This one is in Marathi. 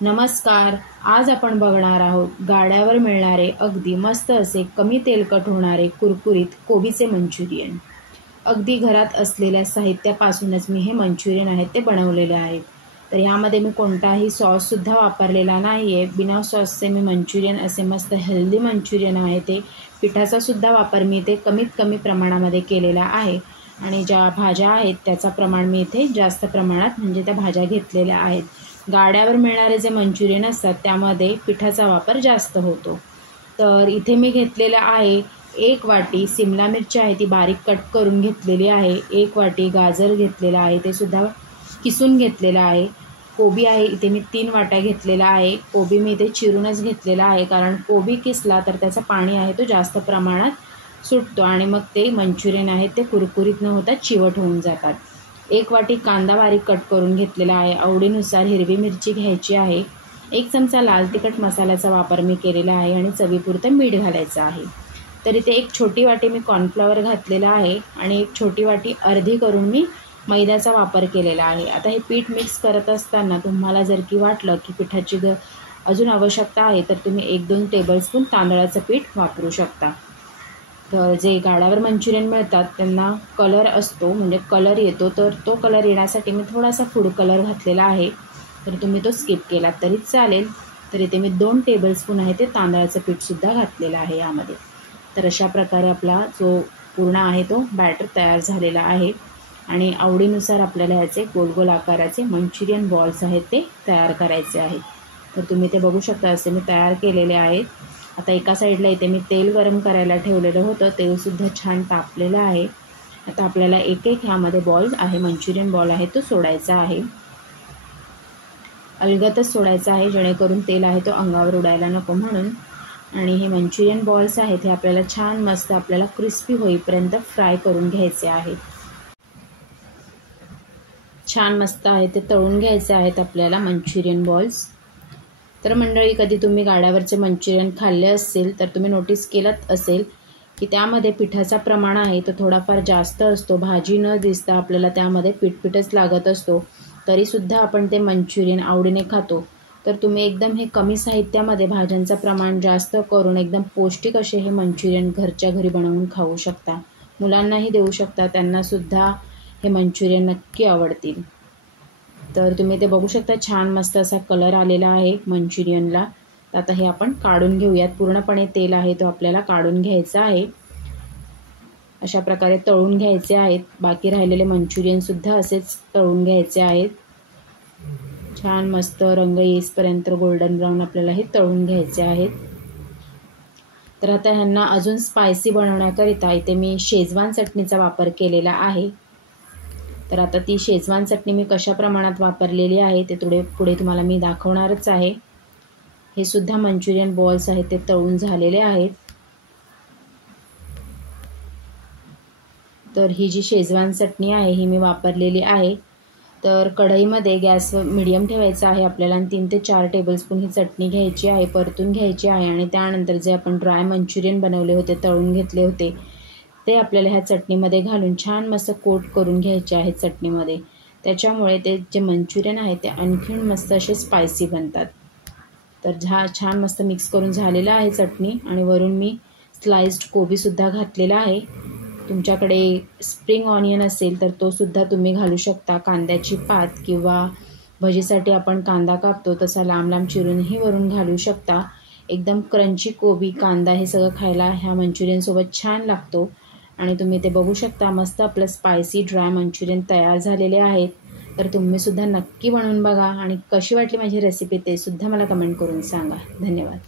नमस्कार. आज आपण बघणार आहोत गाड्यावर मिळणारे अगदी मस्त असे कमी तेलकट होणारे कुरकुरीत कोबीचे मंचुरियन. अगदी घरात असलेल्या साहित्यापासूनच मी हे मंचुरियन आहेत ते बनवलेले आहेत. तर ह्यामध्ये मी कोणताही सॉससुद्धा वापरलेला नाही आहे. बिना सॉसचे मी मंचुरियन असे मस्त हेल्दी मंचुरियन आहे ते. पिठाचासुद्धा वापर मी इथे कमीत कमी प्रमाणामध्ये केलेला आहे आणि ज्या भाज्या आहेत त्याचा प्रमाण मी इथे जास्त प्रमाणात म्हणजे त्या भाज्या घेतलेल्या आहेत. गाड्यावर मिळणारे जे मंचुरियन असतात त्यामध्ये पिठाचा वापर जास्त होतो. तर इथे मी घेतलेलं आहे 1 वाटी सिमला मिरची आहे ती बारीक कट करून घेतलेली आहे. 1 वाटी गाजर घेतलेला आहे ते सुद्धा किसून घेतलेलं आहे. कोबी आहे इथे मी 3 वाट्या घेतलेला आहे. कोबी मी इथे चिरूनच घेतलेला आहे कारण कोबी किसला तर त्याचं पाणी आहे तो जास्त प्रमाणात सुटतो आणि मग ते मंचुरियन आहेत ते कुरकुरीत न होता चिवट होऊन जातात. 1 वाटी कांदा बारीक कट करून घेतलेला आहे. आवडीनुसार हिरवी मिरची घ्यायची आहे. 1 चमचा लाल तिखट मसाल्याचा वापर मी केलेला आहे आणि चवीपुरतं मीठ घालायचं आहे. तर इथे 1 छोटी वाटी मी कॉर्नफ्लॉवर घातलेला आहे आणि 1 छोटी वाटी अर्धी करून मी मैद्याचा वापर केलेला आहे. आता हे पीठ मिक्स करत असताना तुम्हाला जर की वाटलं की पिठाची अजून आवश्यकता आहे तर तुम्ही 1-2 टेबलस्पून तांदळाचं पीठ वापरू शकता. तर जे गाड्यावर मंचुरियन मिळतात त्यांना कलर असतो म्हणजे कलर येतो, तर तो कलर येण्यासाठी मी थोडासा फूड कलर घातलेला आहे. तर तुम्ही तो स्किप केलात तरी चालेल. तर इथे मी 2 टेबलस्पून आहे ते तांदळाचं पीठसुद्धा घातलेलं आहे यामध्ये. तर अशा प्रकारे आपला जो पूर्ण आहे तो बॅटर तयार झालेला आहे आणि आवडीनुसार आपल्याला ह्याचे गोल गोल आकाराचे मंचुरियन बॉल्स आहेत ते तयार करायचे आहेत. तर तुम्ही ते बघू शकता असे मी तयार केलेले आहेत. आता एका साईडला इथे मी तेल गरम करायला ठेवलेलं होतं, तेलसुद्धा छान तापलेलं आहे. आता आपल्याला एक ह्यामध्ये बॉल आहे मंचुरियन बॉल आहे तो सोडायचा आहे. अलगदच सोडायचा आहे जेणेकरून तेल आहे तो अंगावर उडायला नको म्हणून. आणि हे मंचुरियन बॉल्स आहेत हे आपल्याला छान मस्त आपल्याला क्रिस्पी होईपर्यंत फ्राय करून घ्यायचे आहेत. छान मस्त आहे ते तळून घ्यायचे आहेत आपल्याला मंचुरियन बॉल्स. तर मंडळी, कधी तुम्ही गाड्यावरचे मंचुरियन खाल्ले असेल तर तुम्ही नोटीस केलंच असेल की त्यामध्ये पिठाचा प्रमाण आहे तो थोडाफार जास्त असतो. भाजी न दिसता आपल्याला त्यामध्ये पीठच लागत असतो, तरीसुद्धा आपण ते मंचुरियन आवडीने खातो. तर तुम्ही एकदम हे कमी साहित्यामध्ये भाज्यांचं प्रमाण जास्त करून एकदम पौष्टिक असे हे मंचुरियन घरच्या घरी बनवून खाऊ शकता. मुलांनाही देऊ शकता, त्यांनासुद्धा हे मंचुरियन नक्की आवडतील. तर तुम्ही ते बघू शकता छान मस्त असा कलर आलेला आहे मंचुरियनला. तर आता हे आपण काढून घेऊयात. पूर्णपणे तेल आहे तो आपल्याला काढून घ्यायचा आहे. अशा प्रकारे तळून घ्यायचे आहेत. बाकी राहिलेले मंचुरियनसुद्धा असेच तळून घ्यायचे आहेत. छान मस्त रंग येईपर्यंत गोल्डन ब्राऊन आपल्याला हे तळून घ्यायचे आहेत. तर आता ह्यांना अजून स्पायसी बनवण्याकरिता इथे मी शेजवान चटणीचा वापर केलेला आहे. तर आता ती शेजवान चटणी मी कशा प्रमाणात वापरलेली आहे ते पुढे तुम्हाला मी दाखवणारच आहे. हे सुद्धा मंचुरियन बॉल्स आहेत ते तळून झालेले आहेत. तर ही जी शेजवान चटणी आहे ही मी वापरलेली आहे. तर कढईमध्ये गॅस मीडियम ठेवायचा आहे आपल्याला आणि 3 ते 4 टेबलस्पून ही चटणी घ्यायची आहे, परतून घ्यायची आहे आणि त्यानंतर जे आपण ड्राय मंचुरियन बनवले होते, तळून घेतले होते, ते आपल्याला ह्या चटणीमध्ये घालून छान मस्त कोट करून घ्यायचे आहेत चटणीमध्ये. त्याच्यामुळे ते जे मंचुरियन आहे ते आणखीन मस्त असे स्पायसी बनतात. तर छान मस्त मिक्स करून झालेलं आहे चटणी आणि वरून मी स्लाइस्ड कोबीसुद्धा घातलेला आहे. तुमच्याकडे स्प्रिंग ऑनियन असेल तर तो सुद्धा तुम्ही घालू शकता. कांद्याची पात किंवा भजीसाठी आपण कांदा कापतो तसा लांब लांब चिरूनही वरून घालू शकता. एकदम क्रंची कोबी कांदा हे सगळं खायला ह्या मंचुरियनसोबत छान लागतो. आणि तुम्ही ते बघू शकता मस्त आपलं स्पायसी ड्राय मंचुरियन तयार झालेले आहेत. तर तुम्हीसुद्धा नक्की बनवून बघा आणि कशी वाटली माझी रेसिपी ते सुद्धा मला कमेंट करून सांगा. धन्यवाद.